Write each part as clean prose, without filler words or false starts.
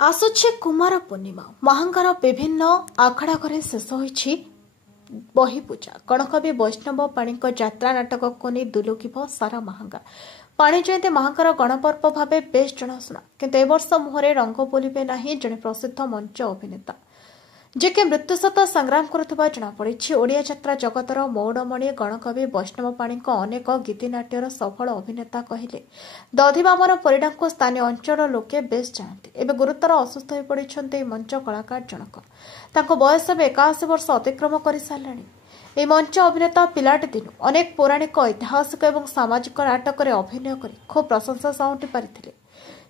आसुछि कुमार पूर्णिमा महांगार विभिन्न आखड़ा घरे शेष होइछि बही पूजा गणकवि वैष्णव पाणी यात्रा नाटक को नहीं दुलुकिब सारा महांगा पाणी जयंती महांगार गणपर्व भाव बेस जनाशुना किंतु ए वर्ष मुहरे रंग बोलिबे नाही जने प्रसिद्ध मंच अभिनेता जेके मृत्यु सत संग्राम करुवा जनापड़ी ओडिया यात्रा जगतर मौड़मणि गणकवि वैष्णव पाणी अनेक गीतिनाट्यर सफल अभिनेता कहले दधिबामन परिडा को स्थानीय अंचल लोके बेस जानते एवं गुरुतर असुस्थ हो पड़ते मंच कलाकार जनक बयस 81 वर्ष अतिक्रम कर सारे मंच अभिनेता पिलाटे दिन अनेक पौराणिक ऐतिहासिक और सामाजिक नाटक अभिनय कर खूब प्रशंसा साउंटी पारिथिले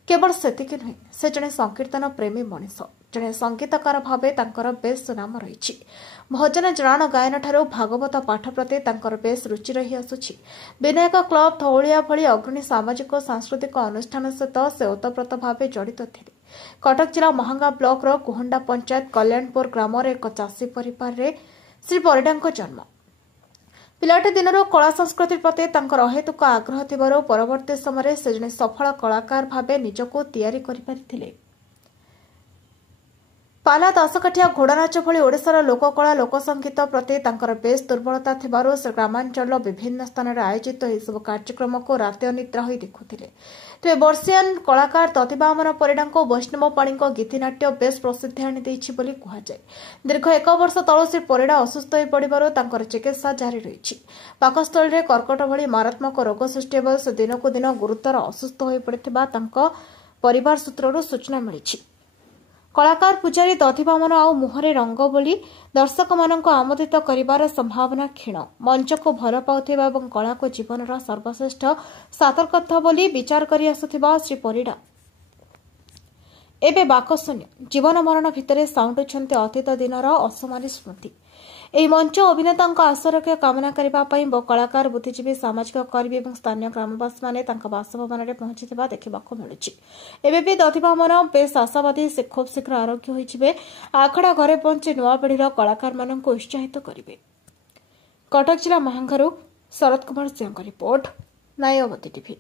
केवल सेतिक नुहे से जड़े संकीर्तन प्रेमी मनीष जड़े संगीतकार भाव बेस सुनाम रही भजन जनाण गायन ठारू भागवत पाठ प्रति बेस रुचि रही आसुछि विनायक क्लब धौलिया भली अग्रणी सामाजिक और सांस्कृतिक अनुष्ठान सहित से ओतप्रोत भाव जड़ित थे कटक जिला महांगा ब्लॉक कुहुंडा पंचायत कल्याणपुर ग्राम एक चाषी परिवार श्री परिडा जन्म पिलाटे दिन कला संस्कृति प्रति अहेतुक आग्रह थिबारु परवर्ती समय से जने सफल कलाकार भावे निजको तैयारी करि परिथिले पाला दशकाठिया घोड़ानाच भली ओडिशार लोककला लोकसंगीत प्रति बेस दुर्बलता थिबारु से ग्रामांचल विभिन्न स्थान में आयोजित यह कार्यक्रम को राति अनिद्रा होई देखुथिले तेज वर्षियान कलाकार दधिबामन परिडा वैष्णव पाणी गीतिनाट्य बेस प्रसिद्धि आनी देछि बोली कहुए दीर्घ 1 वर्ष तल श्री परिडा असुस्थ हो पड़ू चिकित्सा जारी रही पाकस्थली कर्कट भली मारात्मक रोग सृष्टि होगा से दिनकू दिन गुरुतर असुस्थ हो पड़ता परिवार सूत्रु सूचना मिली कलाकार पूजारी दधिबामन आउ मुहरे रंग बोली दर्शक मान आमोदित कर संभावना क्षीण मंच को भल पाउथिबा एवं कला को जीवन सर्वश्रेष्ठ सतर्कता बोली विचार करि आसुथिबा श्री परिडा एबे बाकशून्य जीवन मरण भितर साउंडुछन्ते अतीत दिनर असमानी स्मृति ଏହି ମଞ୍ଚ ଅଭିନେତାଙ୍କ ଆଶରୋଗ୍ୟ କାମନା କରିବା ପାଇଁ କଳାକାର ବୁଦ୍ଧିଜୀବୀ ସାମାଜିକ କର୍ମୀ ଏବଂ ସ୍ଥାନୀୟ ଗ୍ରାମବାସୀମାନେ ତାଙ୍କ ବାସଭବନରେ ପହଞ୍ଚିଥିବା ଦେଖିବାକୁ ମିଳୁଛି ଏବେ ବି ଦଧିବାମନ ବେଶ ଆଶାବାଦୀ ସେ ଖୁବ୍ ଶୀଘ୍ର ଆରୋଗ୍ୟ ହୋଇଯିବେ ଆଖଡ଼ା ଘରେ ପହଞ୍ଚି ନୂଆ ପିଢ଼ିର କଳାକାରମାନଙ୍କୁ ଉତ୍ସାହିତ କରିବେ କଟକ ଜିଲ୍ଲା ମହାଙ୍ଗାରୁ ଶରତ କୁମାର ସିଂହଙ୍କ ରିପୋର୍ଟ ନାୟବତୀ ଟିଭି।